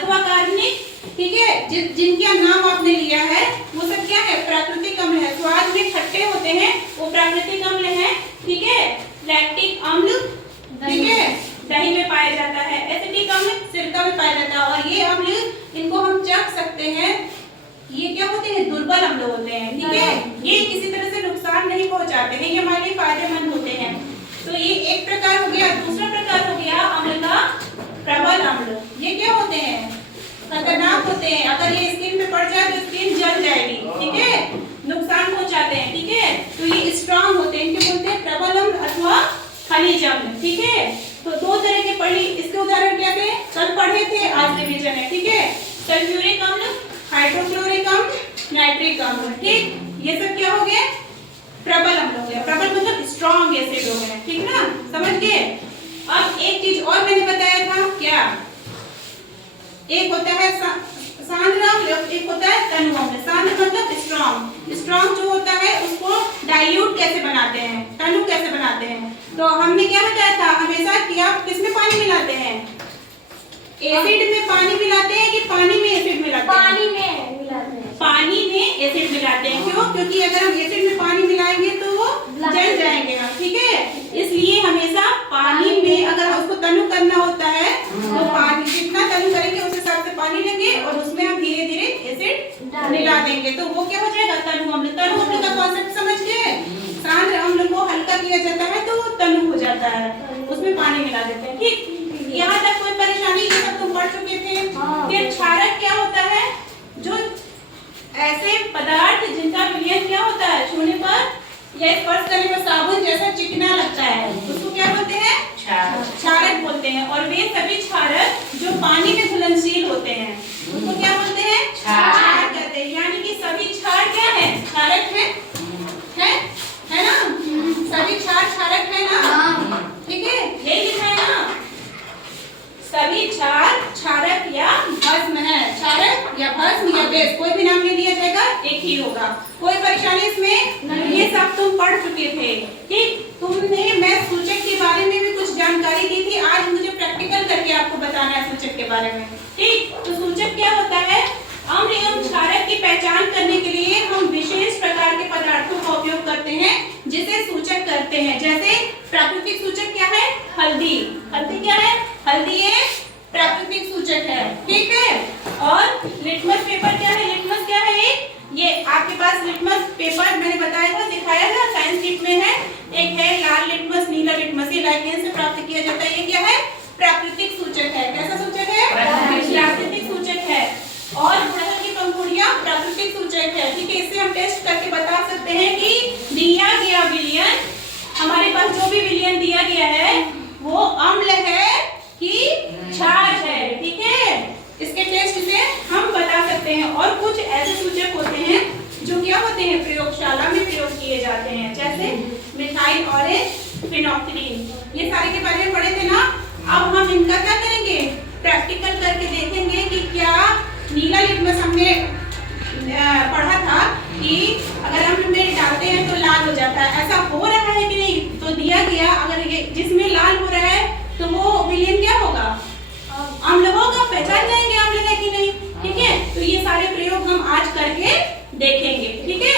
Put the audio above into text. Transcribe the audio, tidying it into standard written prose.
अथवा कार्बनिक, ठीक है, जिनका नाम आपने लिया है वो सब क्या है, प्राकृतिक अम्ल है। स्वाद में खट्टे होते हैं वो प्राकृतिक अम्ल है, ठीक है। लैक्टिक अम्ल, ठीक है, दही में पाया जाता है। एसिटिक अम्ल सिरका में पाया जाता है। और ये अम्ल, इनको हम चख सकते हैं, ये क्या होते हैं, दुर्बल अम्ल होते हैं, ठीक है। ये किसी तरह से नुकसान नहीं पहुंचाते हैं, ये हमारे लिए फायदेमंद होते हैं। तो ये एक प्रकार हो गया। दूसरा प्रकार हो गया अम्ल का प्रबल अम्ल। ये क्या होते हैं, खतरनाक होते हैं। अगर ये स्किन पे पड़ जाए तो स्किन जल जाएगी, ठीक है, नुकसान पहुंचाते हैं, ठीक है। तो ये स्ट्रांग होते हैं, इनके बोलते हैं प्रबल अम्ल अथवा खनिज अम्ल, ठीक है। तो दो तरह के पढ़ी, इसके उदाहरण क्या थे, कल पढ़े थे, आज रिवीजन है, ठीक है। सल्फ्यूरिक अम्ल, हाइड्रोक्लोरिक अम्ल, नाइट्रिक अम्ल, ठीक, ये सब क्या हो गए, प्रबल अम्ल हो गया। प्रबल मतलब स्ट्रांग एसिड हो गए, ठीक ना, समझ गए। अब एक चीज और मैंने बताया था, क्या, एक होता है सांद्र अम्ल, एक होता है तनु अम्ल। सांद्र मतलब स्ट्रांग, स्ट्रांग जो होता है उसको डाइल्यूट कैसे बनाते हैं, तनु कैसे बनाते हैं। तो हमने क्या बताया था हमेशा कि आप किसमें पानी मिलाते हैं, एसिड में पानी मिलाते हैं कि पानी में एसिड मिलाते हैं, पानी में मिलाते हैं, पानी में एसिड मिलाते हैं। क्यों, क्योंकि अगर हम एसिड में पानी मिलाएंगे तो वो जल जाएंगे ना, ठीक है। इसलिए हमेशा पानी में अगर उसको तनु करना होता है तो पानी जितना तनु करेंगे उस हिसाब से पानी लेंगे और उसमें हम धीरे धीरे एसिड मिला देंगे, तो वो क्या हो जाएगा, तनु अम्ल। तनु अम्ल का कॉन्सेप्ट समझ गए। सांद्र अम्ल को हल्का किया जाता है तो वो तनु हो जाता है, उसमें पानी मिला देते हैं, ठीक। यहाँ तक कोई परेशानी, ये सब तुम पढ़ चुके थे। फिर क्षारक क्या होता है, जो ऐसे पदार्थ जिनका विलयन क्या होता है, छूने पर या स्पर्श करने पर साबुन जैसा चिकना लगता है, उसको क्या बोलते हैं, क्षारक बोलते हैं। और वे सभी क्षारक जो पानी में घुलनशील होते हैं उसको क्या बोलते हैं, क्षार कहते हैं। यानी कि सभी क्षार क्या है, क्षारक है ना, सभी क्षार क्षारक है ना, ठीक है, यही लिखा है ना, सभी क्षार क्षारक या भस्म है। क्षारक या भस्म या बेस, कोई भी नाम ले लिया जाएगा, एक ही होगा। कोई परेशानी इसमें, ये सब तुम पढ़ चुके थे, ठीक। तुमने मैं सूचक के बारे में भी कुछ जानकारी दी थी, आज मुझे प्रैक्टिकल करके आपको बताना है सूचक के बारे में, ठीक। तो सूचक क्या होता है, अम्ल एवं क्षारक की पहचान करने के लिए हम विशेष प्रकार के पदार्थों का उपयोग करते हैं जिसे सूचक करते हैं। जैसे प्राकृतिक सूचक क्या है, हल्दी, हल्दी क्या है, हल्दी एक प्राकृतिक सूचक है, ठीक है। और लिटमस पेपर क्या है, लिटमस क्या है, ये आपके पास लिटमस पेपर मैंने बताया था, दिखाया था, साइंस किट में है। एक है लाल लिटमस, नीला लिटमस, ये लाइकेन से प्राप्त किया जाता है। ये क्या है, प्राकृतिक सूचक है। कैसा सूचक है, प्राकृतिक सूचक है। और गुड़हल की पंखुड़ियां प्राकृतिक सूचक है, ठीक है। इससे हम टेस्ट करके बता सकते हैं कि दिया गया विलयन, हमारे पास जो भी विलयन दिया गया है वो अम्ल है कि क्षार है, ठीक है। इसके टेस्ट से हम बता सकते हैं। और कुछ ऐसे सूचक होते हैं जो क्या होते हैं, प्रयोगशाला में प्रयोग किए जाते हैं, जैसे मिथाइल ऑरेंज फिनोक्सिडीन, ये सारे के बारे में पढ़े थे ना। अब हम इनका क्या करेंगे, प्रैक्टिकल करके देखेंगे कि क्या नीला लिटमस हमने पढ़ा था कि अगर हम में डालते हैं तो लाल हो जाता है, ऐसा हो रहा है कि नहीं। तो दिया गया अगर ये जिसमें लाल हो रहा है तो वो विलयन क्या होगा, अम्ल होगा, पहचान जाएंगे अम्ल है कि नहीं, ठीक है। तो ये सारे प्रयोग हम आज करके देखेंगे, ठीक है।